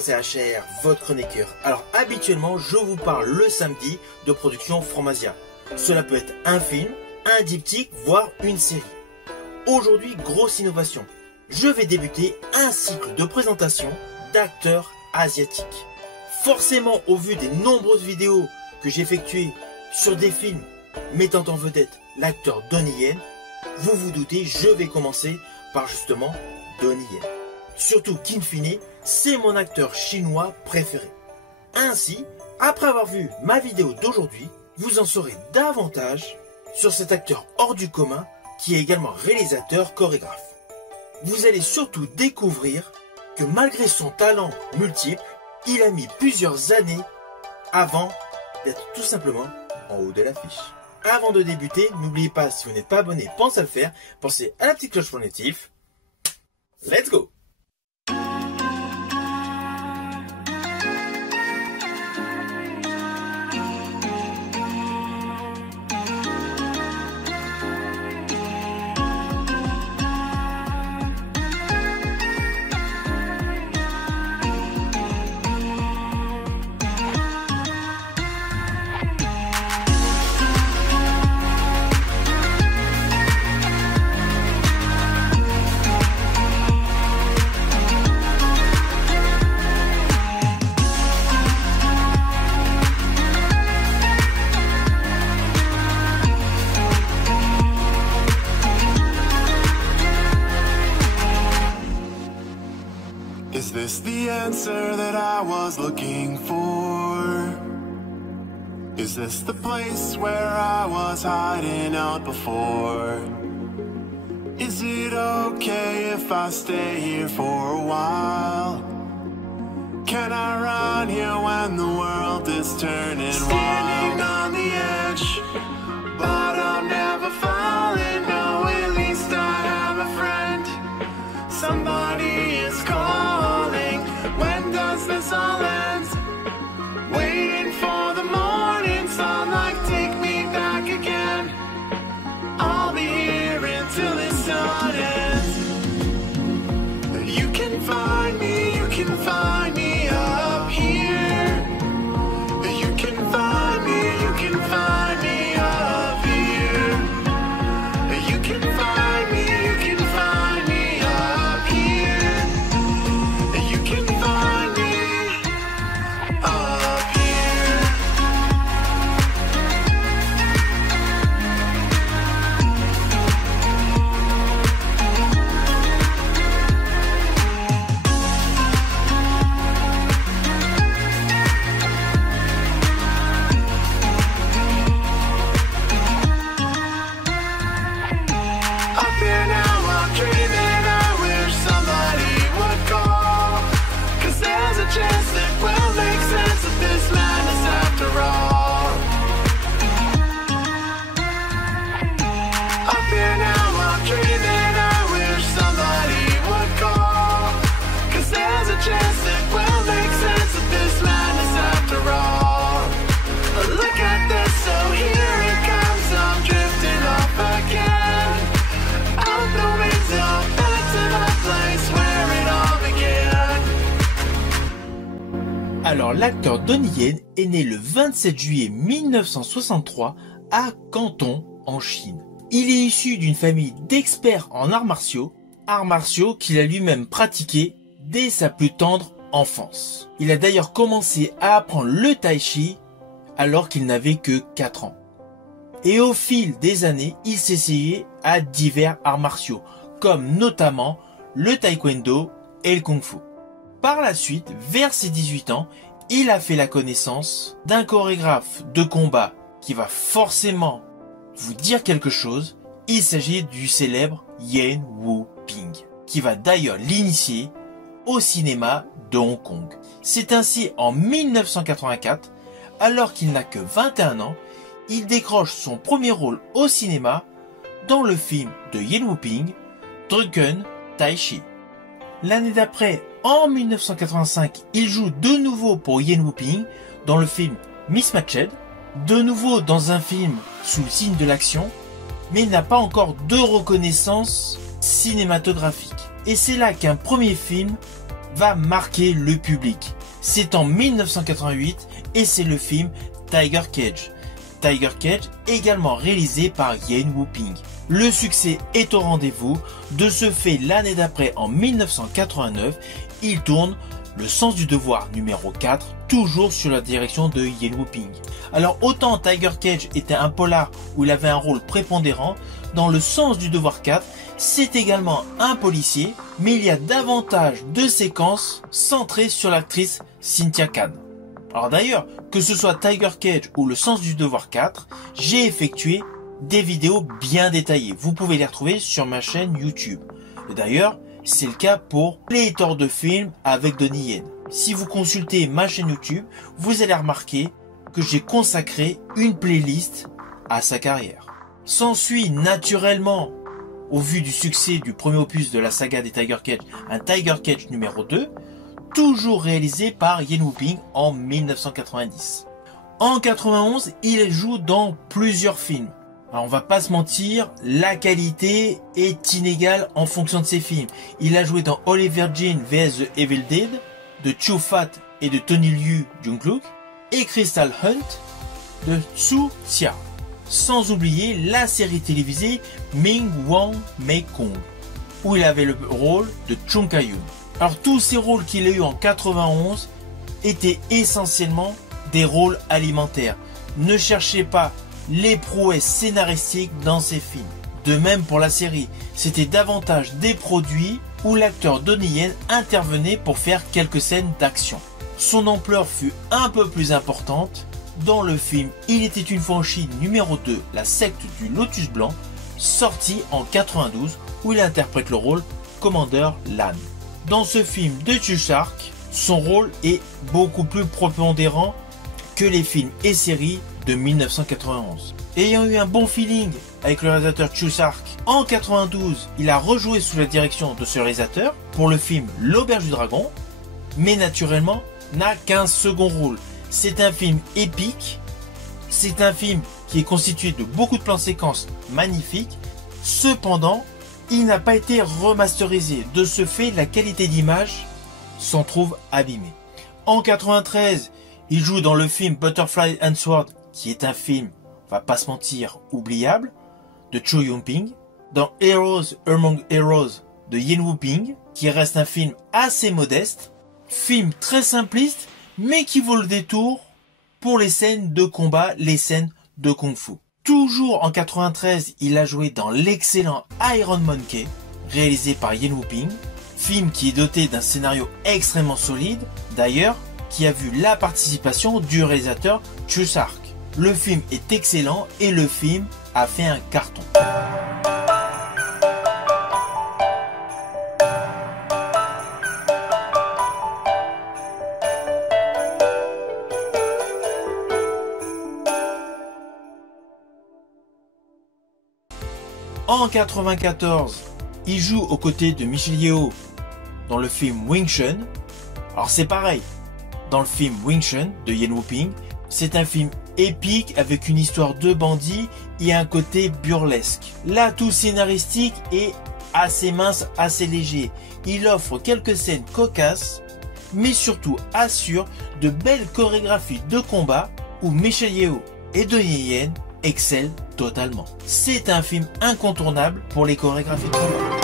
Hello, c'est HR, votre chroniqueur. Alors habituellement, je vous parle le samedi de production Fromasia. Cela peut être un film, un diptyque, voire une série. Aujourd'hui, grosse innovation. Je vais débuter un cycle de présentation d'acteurs asiatiques. Forcément, au vu des nombreuses vidéos que j'ai effectuées sur des films mettant en vedette l'acteur Donnie Yen, vous vous doutez, je vais commencer par justement Donnie Yen. Surtout qu'in fine, c'est mon acteur chinois préféré. Ainsi, après avoir vu ma vidéo d'aujourd'hui, vous en saurez davantage sur cet acteur hors du commun qui est également réalisateur chorégraphe. Vous allez surtout découvrir que malgré son talent multiple, il a mis plusieurs années avant d'être tout simplement en haut de l'affiche. Avant de débuter, n'oubliez pas, si vous n'êtes pas abonné, pensez à le faire, pensez à la petite cloche pour les notifs. Let's go! Is this the answer that I was looking for? Is this the place where I was hiding out before? Is it okay if I stay here for a while? Can I run here when the world is turning Standing wild? On the edge, but I'm never falling. No, at least I have a friend. Somebody is calling. When does this all end? Waiting for the morning sunlight, take me back again. I'll be here until the sun ends. You can find me up here. You can find me up here. You can find me up here. You can find me up here. Up here now, I'm dreaming. I wish somebody would call. 'Cause there's a chance that we'll make sense of this madness after all. Up here now, I'm dreaming. I wish somebody would call. 'Cause there's a chance that we'll make sense of this madness after all. Look at this, so here it comes. I'm drifting off again. Out the window, back to the place where it all began. Alors l'acteur Donnie Yen est né le 27 juillet 1963 à Canton, en Chine. Il est issu d'une famille d'experts en arts martiaux qu'il a lui-même pratiqué dès sa plus tendre enfance. Il a d'ailleurs commencé à apprendre le tai chi alors qu'il n'avait que 4 ans. Et au fil des années, il s'est essayé à divers arts martiaux, comme notamment le taekwondo et le kung-fu. Par la suite, vers ses 18 ans, il a fait la connaissance d'un chorégraphe de combat qui va forcément vous dire quelque chose. Il s'agit du célèbre Yen Wu-ping, qui va d'ailleurs l'initier au cinéma de Hong Kong. C'est ainsi en 1984, alors qu'il n'a que 21 ans, il décroche son premier rôle au cinéma dans le film de Yen Wu-ping, Drunken Tai-Chi. L'année d'après, en 1985, il joue de nouveau pour Yen Wu-ping dans le film Mismatched, de nouveau dans un film sous le signe de l'action, mais il n'a pas encore de reconnaissance cinématographique. Et c'est là qu'un premier film va marquer le public. C'est en 1988 et c'est le film Tiger Cage. Tiger Cage, également réalisé par Yen Wu-ping. Le succès est au rendez-vous. De ce fait, l'année d'après, en 1989, il tourne Le Sens du Devoir numéro 4, toujours sur la direction de Yen Wu-ping. Alors autant Tiger Cage était un polar où il avait un rôle prépondérant, dans Le Sens du Devoir 4, c'est également un policier, mais il y a davantage de séquences centrées sur l'actrice Cynthia Khan. Alors d'ailleurs, que ce soit Tiger Cage ou Le Sens du Devoir 4, j'ai effectué des vidéos bien détaillées. Vous pouvez les retrouver sur ma chaîne YouTube. Et d'ailleurs, c'est le cas pour pléthore de films avec Donnie Yen. Si vous consultez ma chaîne YouTube, vous allez remarquer que j'ai consacré une playlist à sa carrière. S'ensuit naturellement, au vu du succès du premier opus de la saga des Tiger Cage, un Tiger Cage numéro 2, toujours réalisé par Yen Wu-ping en 1990. En 91, il joue dans plusieurs films. Alors on va pas se mentir, la qualité est inégale en fonction de ses films. Il a joué dans Oliver Jean vs The Evil Dead, de Chow Fat et de Tony Liu Jung-Look, et Crystal Hunt de Tsu Xia. Sans oublier la série télévisée Ming Wang Mei Kong, où il avait le rôle de Chung Ka-yoon. Alors tous ces rôles qu'il a eu en 91 étaient essentiellement des rôles alimentaires. Ne cherchez pas les prouesses scénaristiques dans ces films. De même pour la série, c'était davantage des produits où l'acteur Donnie Yen intervenait pour faire quelques scènes d'action. Son ampleur fut un peu plus importante dans le film Il était une fois en Chine numéro 2, La secte du Lotus Blanc, sorti en 92, où il interprète le rôle Commander Lan. Dans ce film de Chu-Shark, son rôle est beaucoup plus prépondérant que les films et séries de 1991. Ayant eu un bon feeling avec le réalisateur Chu-Shark, en 92, il a rejoué sous la direction de ce réalisateur pour le film L'Auberge du Dragon, mais naturellement n'a qu'un second rôle. C'est un film épique, c'est un film qui est constitué de beaucoup de plans séquences magnifiques, cependant, il n'a pas été remasterisé. De ce fait, la qualité d'image s'en trouve abîmée. En 93, il joue dans le film Butterfly and Sword, qui est un film, on va pas se mentir, oubliable, de Cho Yun-ping. Dans Heroes Among Heroes de Yen Wu-ping, qui reste un film assez modeste. Film très simpliste, mais qui vaut le détour pour les scènes de combat, les scènes de kung-fu. Toujours en 93, il a joué dans l'excellent Iron Monkey, réalisé par Yen Wu-ping, film qui est doté d'un scénario extrêmement solide, d'ailleurs, qui a vu la participation du réalisateur Chu-Shark. Le film est excellent et le film a fait un carton. En 94, il joue aux côtés de Michelle Yeoh dans le film Wing Chun. Alors c'est pareil, dans le film Wing Chun de Yen Wu-ping, c'est un film épique avec une histoire de bandits et un côté burlesque. L'atout scénaristique est assez mince, assez léger. Il offre quelques scènes cocasses, mais surtout assure de belles chorégraphies de combat où Michelle Yeoh et Donnie Yen excellent totalement. C'est un film incontournable pour les chorégraphies de combat.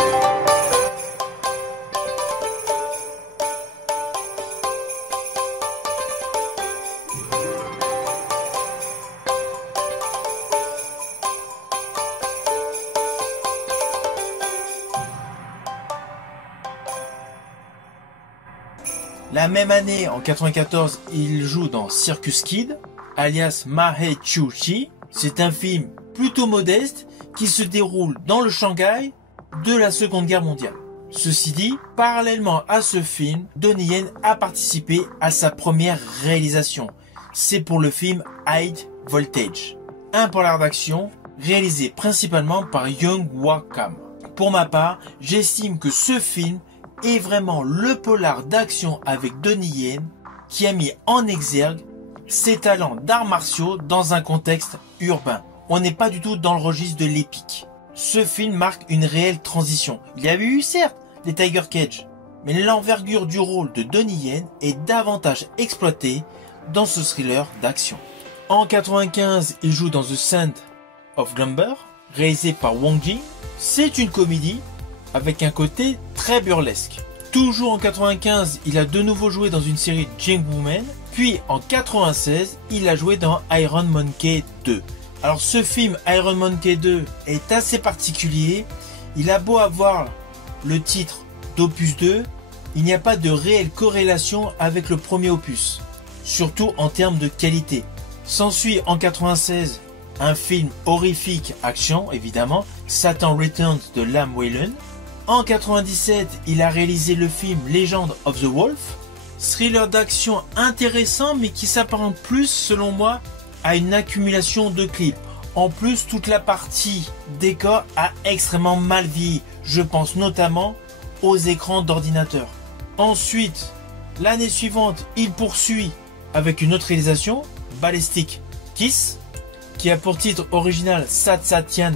La même année, en 94, il joue dans Circus Kid, alias Mahei Chu-chi. C'est un film plutôt modeste qui se déroule dans le Shanghai de la Seconde Guerre mondiale. Ceci dit, parallèlement à ce film, Donnie Yen a participé à sa première réalisation. C'est pour le film High Voltage, un polar d'action réalisé principalement par Young Hwa-kam. Pour ma part, j'estime que ce film est vraiment le polar d'action avec Donnie Yen qui a mis en exergue ses talents d'arts martiaux dans un contexte urbain. On n'est pas du tout dans le registre de l'épique. Ce film marque une réelle transition. Il y avait eu certes les Tiger Cage, mais l'envergure du rôle de Donnie Yen est davantage exploitée dans ce thriller d'action. En 95, il joue dans The Scent of Slumber, réalisé par Wong Jing. C'est une comédie avec un côté très burlesque. Toujours en 95, il a de nouveau joué dans une série Jing Woman, puis en 96, il a joué dans Iron Monkey 2. Alors ce film Iron Monkey 2 est assez particulier, il a beau avoir le titre d'opus 2, il n'y a pas de réelle corrélation avec le premier opus, surtout en termes de qualité. S'ensuit en 96 un film horrifique action évidemment, Satan Returns de Liam Whalen. En 97, il a réalisé le film Legend of the Wolf, thriller d'action intéressant mais qui s'apparente plus selon moi à une accumulation de clips. En plus, toute la partie décor a extrêmement mal vieilli, je pense notamment aux écrans d'ordinateur. Ensuite, l'année suivante, il poursuit avec une autre réalisation, Ballistic Kiss, qui a pour titre original Satsatian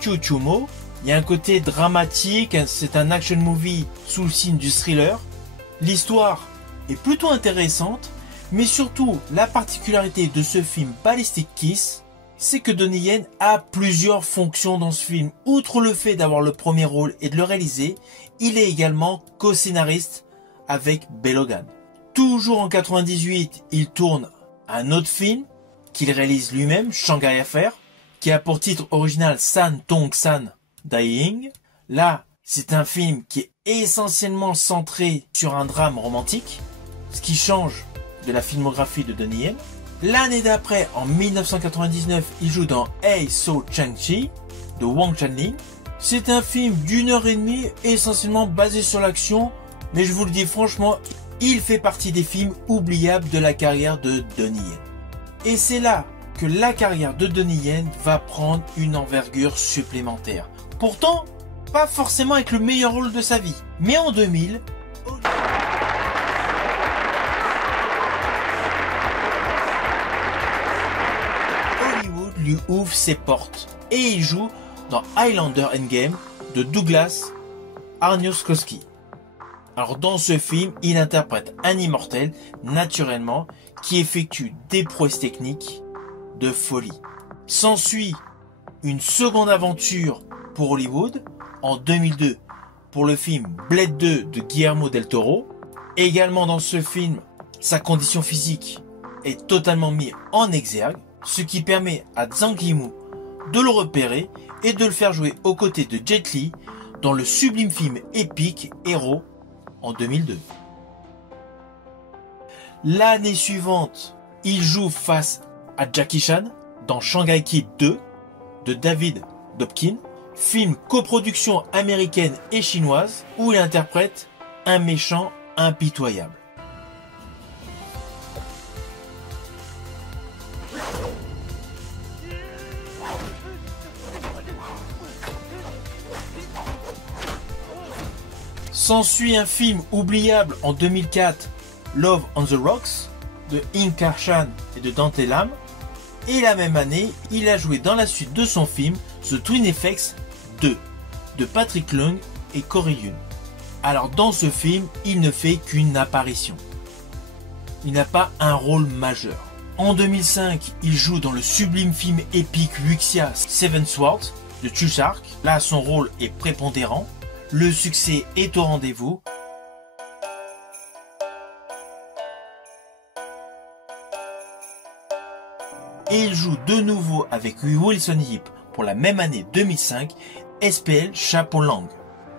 Chuchumo. Il y a un côté dramatique, c'est un action movie sous le signe du thriller. L'histoire est plutôt intéressante, mais surtout la particularité de ce film Ballistic Kiss, c'est que Donnie Yen a plusieurs fonctions dans ce film. Outre le fait d'avoir le premier rôle et de le réaliser, il est également co-scénariste avec Bell Logan. Toujours en 98, il tourne un autre film qu'il réalise lui-même, Shanghai Affair, qui a pour titre original San Tong San Dying. Là, c'est un film qui est essentiellement centré sur un drame romantique, ce qui change de la filmographie de Donnie Yen. L'année d'après, en 1999, il joue dans Hey So Chang-chi de Wang Chanling. C'est un film d'1h30 essentiellement basé sur l'action, mais je vous le dis franchement, il fait partie des films oubliables de la carrière de Donnie Yen. Et c'est là que la carrière de Donnie Yen va prendre une envergure supplémentaire. Pourtant, pas forcément avec le meilleur rôle de sa vie. Mais en 2000, Hollywood lui ouvre ses portes et il joue dans Highlander Endgame de Douglas Arnowskowski. Alors dans ce film, il interprète un immortel, naturellement, qui effectue des prouesses techniques de folie. S'ensuit une seconde aventure pour Hollywood en 2002 pour le film Blade 2 de Guillermo del Toro. Également dans ce film, sa condition physique est totalement mise en exergue, ce qui permet à Zhang Yimou de le repérer et de le faire jouer aux côtés de Jet Li dans le sublime film épique Hero en 2002. L'année suivante, il joue face à Jackie Chan dans Shanghai Kid 2 de David Dobkin, film coproduction américaine et chinoise où il interprète un méchant impitoyable. S'ensuit un film oubliable en 2004, Love on the Rocks, de Inkar Chan et de Dante Lam. Et la même année, il a joué dans la suite de son film The Twin Effects 2, de Patrick Leung et Corey Yun. Alors dans ce film, il ne fait qu'une apparition. Il n'a pas un rôle majeur. En 2005, il joue dans le sublime film épique Wuxia Seven Swords de Chu Shark. Là, son rôle est prépondérant. Le succès est au rendez-vous. Et il joue de nouveau avec Wilson Yip pour la même année 2005, SPL Chapeau Lang.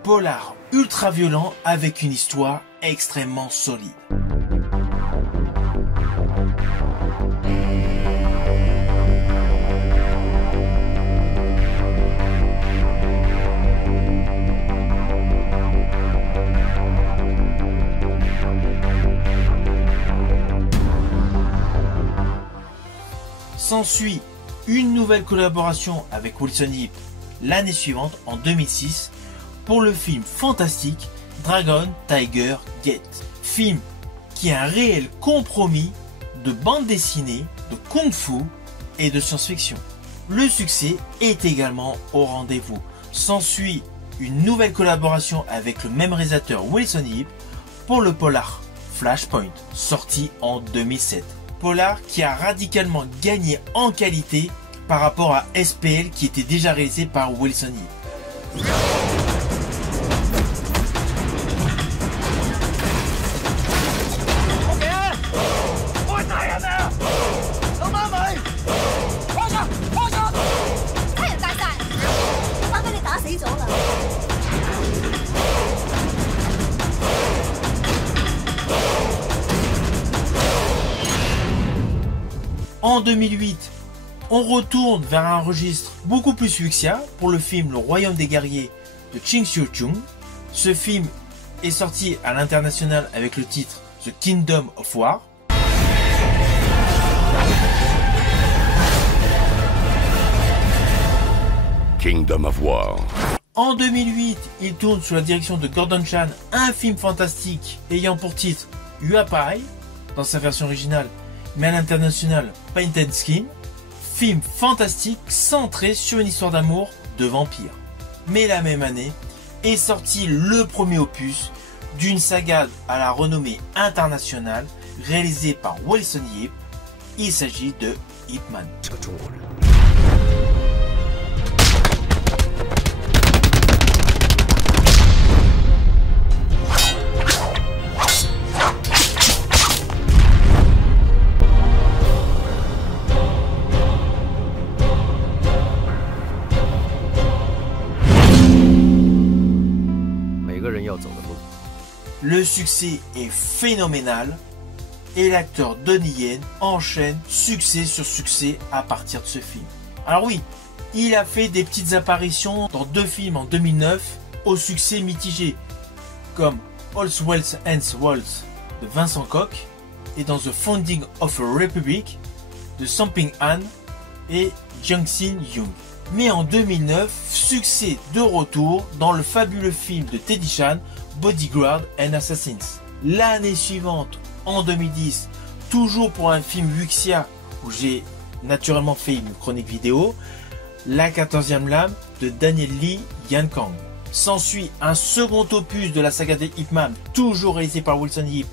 Polar ultra violent avec une histoire extrêmement solide. S'ensuit une nouvelle collaboration avec Wilson Yip l'année suivante, en 2006, pour le film fantastique Dragon Tiger Gate. Film qui est un réel compromis de bande dessinée, de kung-fu et de science-fiction. Le succès est également au rendez-vous. S'ensuit une nouvelle collaboration avec le même réalisateur Wilson Yip pour le polar Flashpoint, sorti en 2007. Polar qui a radicalement gagné en qualité par rapport à SPL qui était déjà réalisé par Wilson Yip. En 2008, on retourne vers un registre beaucoup plus fuchsia pour le film Le Royaume des Guerriers de Ching Siu-chung. Ce film est sorti à l'international avec le titre The Kingdom of War. Kingdom of War. En 2008, il tourne sous la direction de Gordon Chan un film fantastique ayant pour titre Huapai dans sa version originale, mais à l'international Painted Skin. Film fantastique centré sur une histoire d'amour de vampire. Mais la même année est sorti le premier opus d'une saga à la renommée internationale réalisée par Wilson Yip. Il s'agit de Ip Man. 每个人要走的路。 Le succès est phénoménal et l'acteur Donnie Yen enchaîne succès sur succès à partir de ce film. Alors oui, il a fait des petites apparitions dans deux films en 2009 au succès mitigé, comme All's Well Ends Well de Vincent Koch et dans The Founding of a Republic de Samping Han et Jung-Sin Young. Mais en 2009, succès de retour dans le fabuleux film de Teddy Chan, Bodyguard and Assassins. L'année suivante, en 2010, toujours pour un film wuxia où j'ai naturellement fait une chronique vidéo, La 14e lame de Daniel Lee Yan Kang. S'ensuit un second opus de la saga de Ip Man, toujours réalisé par Wilson Yip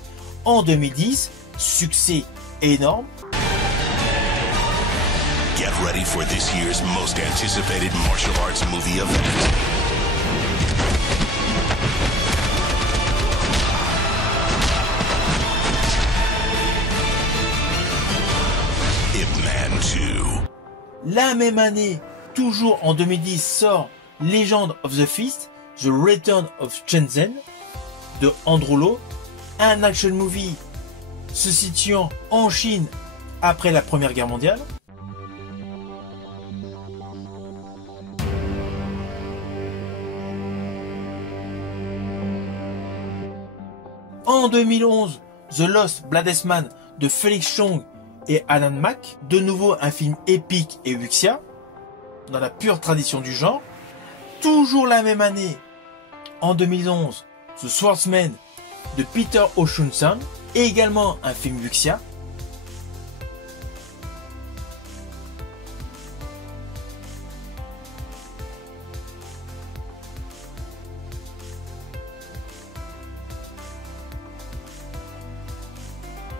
en 2010, succès énorme. Get ready for this year's most anticipated martial arts movie event. Ip Man 2. La même année, toujours en 2010, sort Legend of the Fist, The Return of Shenzhen de Andrew Lo, un action movie se situant en Chine après la Première Guerre mondiale. En 2011, The Lost Bladesman de Felix Chong et Alan Mak, de nouveau un film épique et wuxia, dans la pure tradition du genre. Toujours la même année, en 2011, The Swordsman de Peter Oshun-san, également un film wuxia.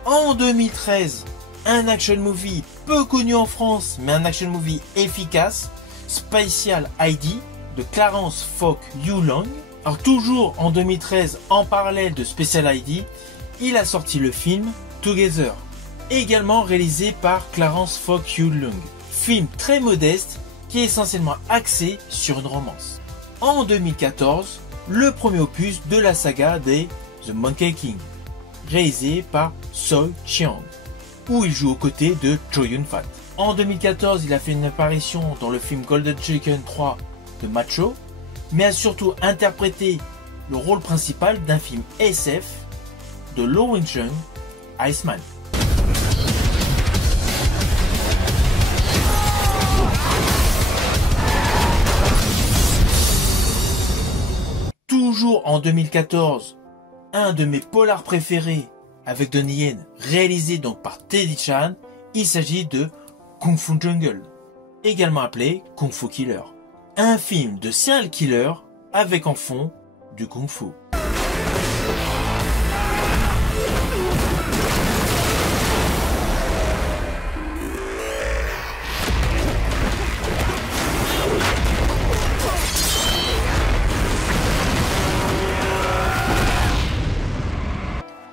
En 2013, un action movie peu connu en France, mais un action movie efficace, Special ID de Clarence Fock Yu Long. Alors toujours en 2013, en parallèle de Special ID, il a sorti le film Together, également réalisé par Clarence Fock Yu Long. Film très modeste qui est essentiellement axé sur une romance. En 2014, le premier opus de la saga des The Monkey King, réalisé par Soi Chiang, où il joue aux côtés de Chow Yun-fat. En 2014, il a fait une apparition dans le film Golden Chicken 3 de Macho, mais a surtout interprété le rôle principal d'un film SF de Lo Wing-jung, Iceman. Toujours en 2014, un de mes polars préférés avec Donnie Yen, réalisé donc par Teddy Chan, il s'agit de Kung Fu Jungle, également appelé Kung Fu Killer. Un film de serial killer avec en fond du Kung Fu.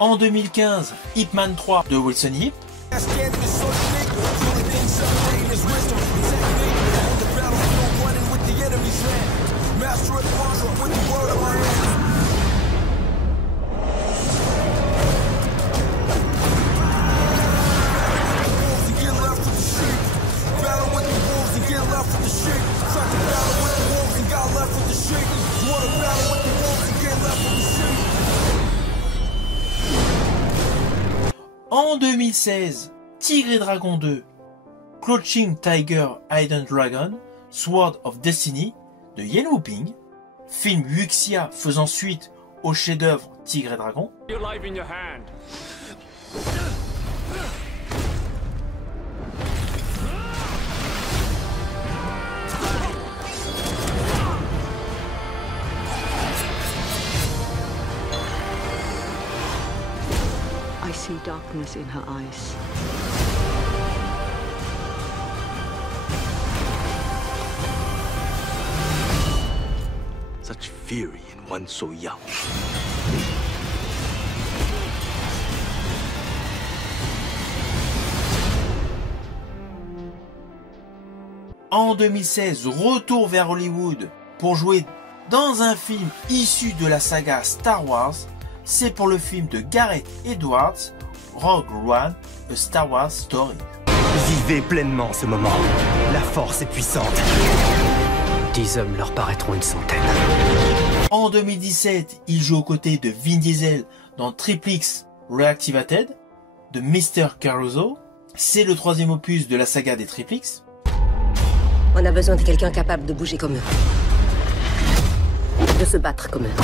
En 2015, Ip Man 3 de Wilson Yip. En 2016, Tigre et Dragon 2, Crouching Tiger, Hidden Dragon, Sword of Destiny de Yen Whooping, film Wuxia faisant suite au chef-d'œuvre Tigre et Dragon. Your life in your hand. I see darkness in her eyes. Such fury in one so young. En 2016, retour vers Hollywood pour jouer dans un film issu de la saga Star Wars. C'est pour le film de Gareth Edwards, Rogue One, A Star Wars Story. Vivez pleinement ce moment. La force est puissante. 10 hommes leur paraîtront une centaine. En 2017, il joue aux côtés de Vin Diesel dans Triple X Reactivated de Mr. Caruso. C'est le troisième opus de la saga des Triple X. On a besoin de quelqu'un capable de bouger comme eux. De se battre comme eux.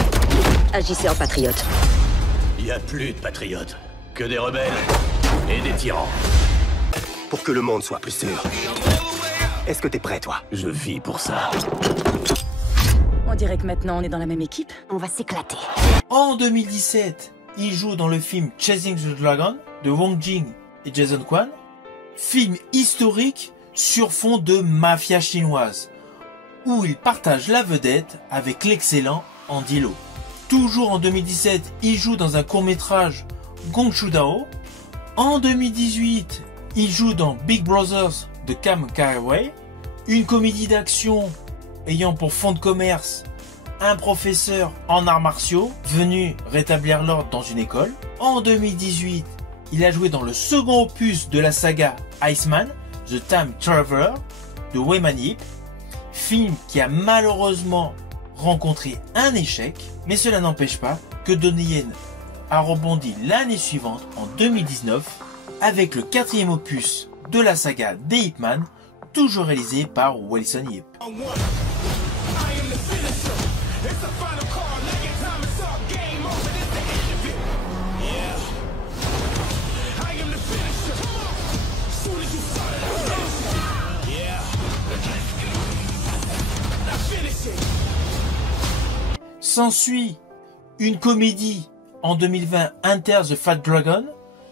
Agissez en patriote. Il n'y a plus de patriotes, que des rebelles et des tyrans. Pour que le monde soit plus sûr. Est-ce que t'es prêt, toi? Je vis pour ça. On dirait que maintenant on est dans la même équipe. On va s'éclater. En 2017, il joue dans le film Chasing the Dragon de Wong Jing et Jason Kwan. Film historique sur fond de mafia chinoise, où il partage la vedette avec l'excellent Andy Lau. Toujours en 2017, il joue dans un court-métrage Gongshu Dao. En 2018, il joue dans Big Brothers de Cam Carraway, une comédie d'action ayant pour fond de commerce un professeur en arts martiaux venu rétablir l'ordre dans une école. En 2018, il a joué dans le second opus de la saga Iceman, The Time Traveler de Wayman Yip, film qui a malheureusement rencontré un échec, mais cela n'empêche pas que Donnie Yen a rebondi l'année suivante, en 2019, avec le quatrième opus de la saga des Ip Man, toujours réalisé par Wilson Yip. S'ensuit une comédie en 2020, Enter the Fat Dragon,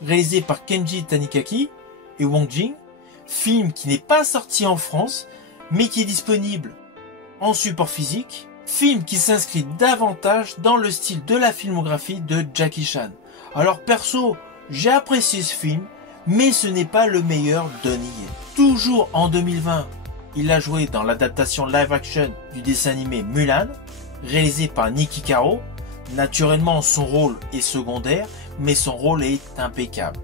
réalisée par Kenji Tanikaki et Wong Jing, film qui n'est pas sorti en France, mais qui est disponible en support physique, film qui s'inscrit davantage dans le style de la filmographie de Jackie Chan. Alors perso, j'ai apprécié ce film, mais ce n'est pas le meilleur Donnie Yen. Toujours en 2020, il a joué dans l'adaptation live-action du dessin animé Mulan, réalisé par Niki Caro. Naturellement, son rôle est secondaire, mais son rôle est impeccable.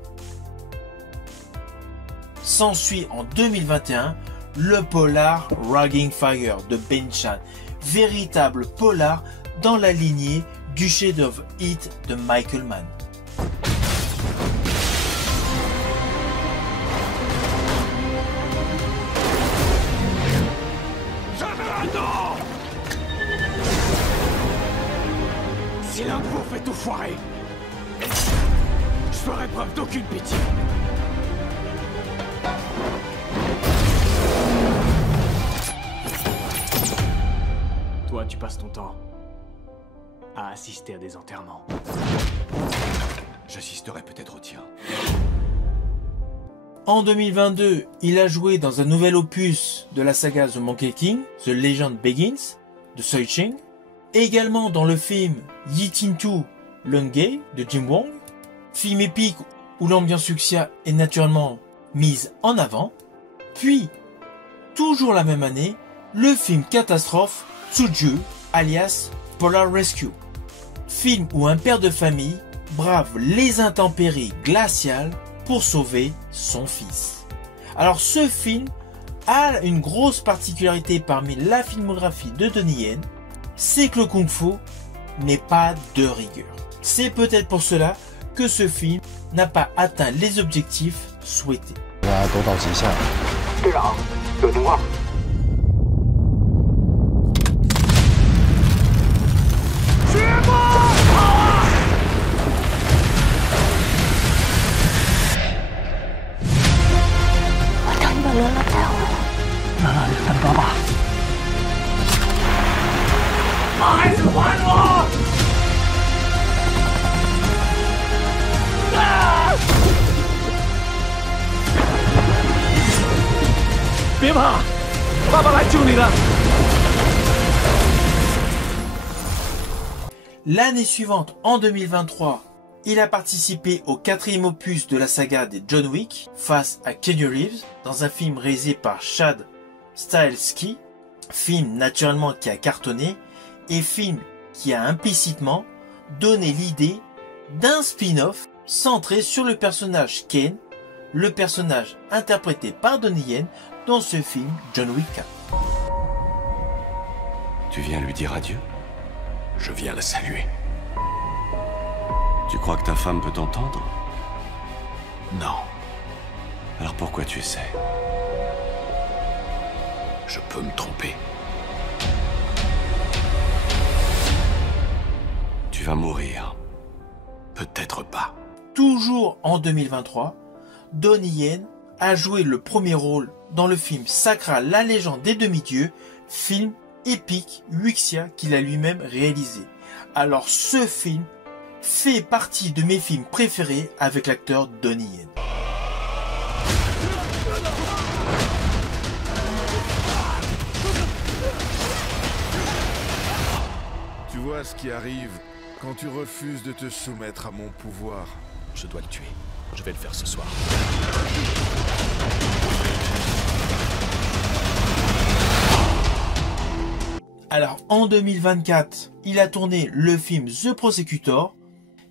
S'ensuit en 2021 le polar Ragging Fire de Ben Chan, véritable polar dans la lignée du chef-d'œuvre Hit de Michael Mann. Si l'un de vous fait tout foirer, je ferai preuve d'aucune pitié. Toi, tu passes ton temps à assister à des enterrements. J'assisterai peut-être au tien. En 2022, il a joué dans un nouvel opus de la saga The Monkey King, The Legend Begins, de Soi Ching. Également dans le film Yi Tin Tu Lung Gay de Jim Wong. film épique où l'ambiance wuxia est naturellement mise en avant. Puis, toujours la même année, le film catastrophe Tsuju, alias Polar Rescue. Film où un père de famille brave les intempéries glaciales pour sauver son fils. Alors ce film a une grosse particularité parmi la filmographie de Donnie Yen, c'est que le kung-fu n'est pas de rigueur. C'est peut-être pour cela que ce film n'a pas atteint les objectifs souhaités. L'année suivante, en 2023, il a participé au 4e opus de la saga des John Wick face à Keanu Reeves dans un film réalisé par Chad Stahelski, film naturellement qui a cartonné et film qui a implicitement donné l'idée d'un spin-off centré sur le personnage Ken, le personnage interprété par Donnie Yen dans ce film John Wick 4. Tu viens lui dire adieu? Je viens la saluer. Tu crois que ta femme peut t'entendre? Non, Alors pourquoi tu essaies? je peux me tromper. Tu vas mourir. Peut-être pas. Toujours en 2023, Donnie Yen a joué le premier rôle dans le film Sakra, la légende des demi-dieux, film épique wuxia qu'il a lui-même réalisé. Alors ce film fait partie de mes films préférés avec l'acteur Donnie Yen. Tu vois ce qui arrive quand tu refuses de te soumettre à mon pouvoir. Je dois le tuer. Je vais le faire ce soir. Alors en 2024, il a tourné le film The Prosecutor,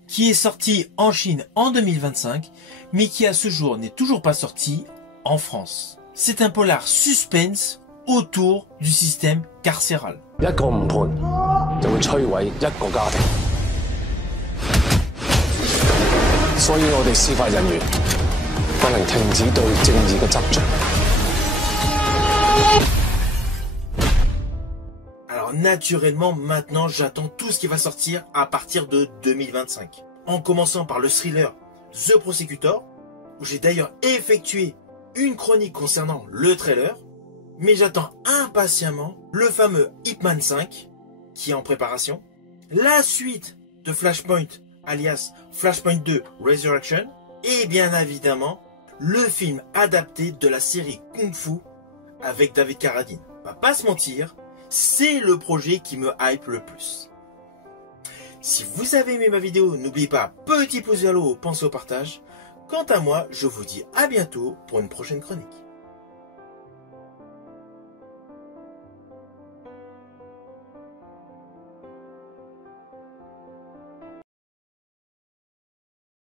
qui est sorti en Chine en 2025, mais qui à ce jour n'est toujours pas sorti en France. C'est un polar suspense autour du système carcéral. Alors naturellement, maintenant j'attends tout ce qui va sortir à partir de 2025. En commençant par le thriller The Prosecutor, où j'ai d'ailleurs effectué une chronique concernant le trailer, mais j'attends impatiemment le fameux Ip Man 5, qui est en préparation, la suite de Flashpoint, alias Flashpoint 2 Resurrection, et bien évidemment, le film adapté de la série Kung Fu avec David Carradine. On va pas se mentir, c'est le projet qui me hype le plus. Si vous avez aimé ma vidéo, n'oubliez pas, petit pouce vers le haut, pensez au partage. Quant à moi, je vous dis à bientôt pour une prochaine chronique.